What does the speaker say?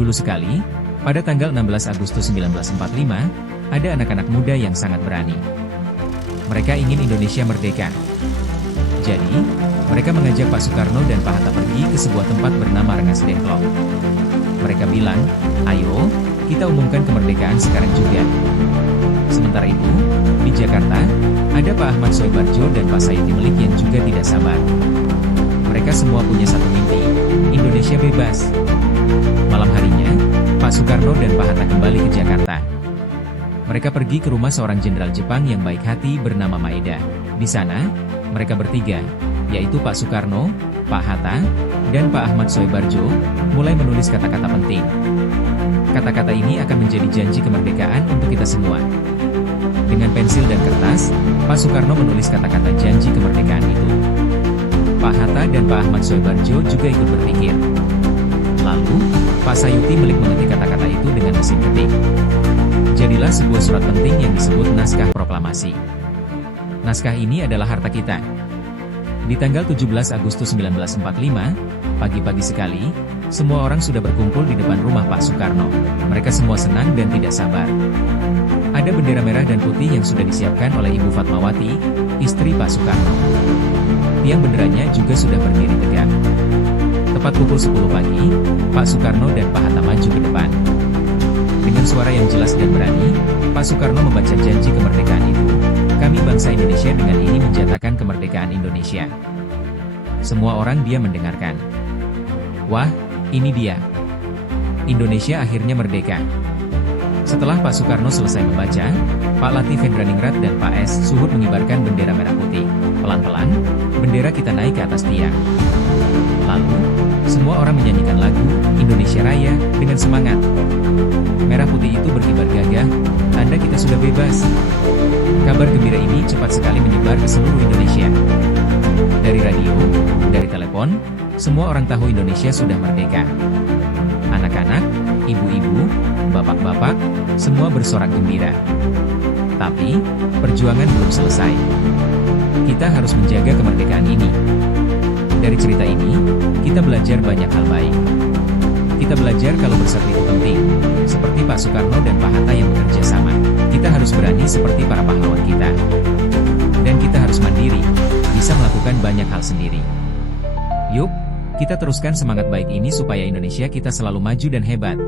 Dulu sekali, pada tanggal 16 Agustus 1945, ada anak-anak muda yang sangat berani. Mereka ingin Indonesia merdeka. Jadi, mereka mengajak Pak Soekarno dan Pak Hatta pergi ke sebuah tempat bernama Rengas Dengklok. Mereka bilang, ayo, kita umumkan kemerdekaan sekarang juga. Sementara itu, di Jakarta, ada Pak Ahmad Soebarjo dan Pak Sayuti Melik yang juga tidak sabar. Mereka semua punya satu mimpi, Indonesia bebas. Malam harinya, Pak Soekarno dan Pak Hatta kembali ke Jakarta. Mereka pergi ke rumah seorang jenderal Jepang yang baik hati bernama Maeda. Di sana, mereka bertiga, yaitu Pak Soekarno, Pak Hatta, dan Pak Ahmad Soebarjo, mulai menulis kata-kata penting. Kata-kata ini akan menjadi janji kemerdekaan untuk kita semua. Dengan pensil dan kertas, Pak Soekarno menulis kata-kata janji kemerdekaan itu. Pak Hatta dan Pak Ahmad Soebarjo juga ikut berpikir. Lalu, Pak Sayuti Melik mengetik kata-kata itu dengan mesin ketik. Jadilah sebuah surat penting yang disebut Naskah Proklamasi. Naskah ini adalah harta kita. Di tanggal 17 Agustus 1945, pagi-pagi sekali, semua orang sudah berkumpul di depan rumah Pak Soekarno. Mereka semua senang dan tidak sabar. Ada bendera merah dan putih yang sudah disiapkan oleh Ibu Fatmawati, istri Pak Soekarno. Tiang benderanya juga sudah berdiri tegak. Tepat pukul 10 pagi, Pak Soekarno dan Pak Hatta maju ke depan. Dengan suara yang jelas dan berani, Pak Soekarno membaca janji kemerdekaan itu. Kami bangsa Indonesia dengan ini menjatakan kemerdekaan Indonesia. Semua orang diam mendengarkan. Wah, ini dia. Indonesia akhirnya merdeka. Setelah Pak Soekarno selesai membaca, Pak Latif Hendraningrat dan Pak S. Suhud mengibarkan bendera merah putih. Pelan-pelan, bendera kita naik ke atas tiang. Lalu, semua orang menyanyikan lagu Indonesia Raya dengan semangat. Merah putih itu berkibar gagah, tanda kita sudah bebas. Kabar gembira ini cepat sekali menyebar ke seluruh Indonesia. Dari radio, dari telepon, semua orang tahu Indonesia sudah merdeka. Anak-anak, ibu-ibu, bapak-bapak, semua bersorak gembira. Tapi, perjuangan belum selesai. Kita harus menjaga kemerdekaan ini. Dari cerita ini, kita belajar banyak hal baik. Kita belajar kalau bersatu itu penting, seperti Pak Soekarno dan Pak Hatta yang bekerja sama. Kita harus berani seperti para pahlawan kita. Dan kita harus mandiri, bisa melakukan banyak hal sendiri. Yuk, kita teruskan semangat baik ini supaya Indonesia kita selalu maju dan hebat.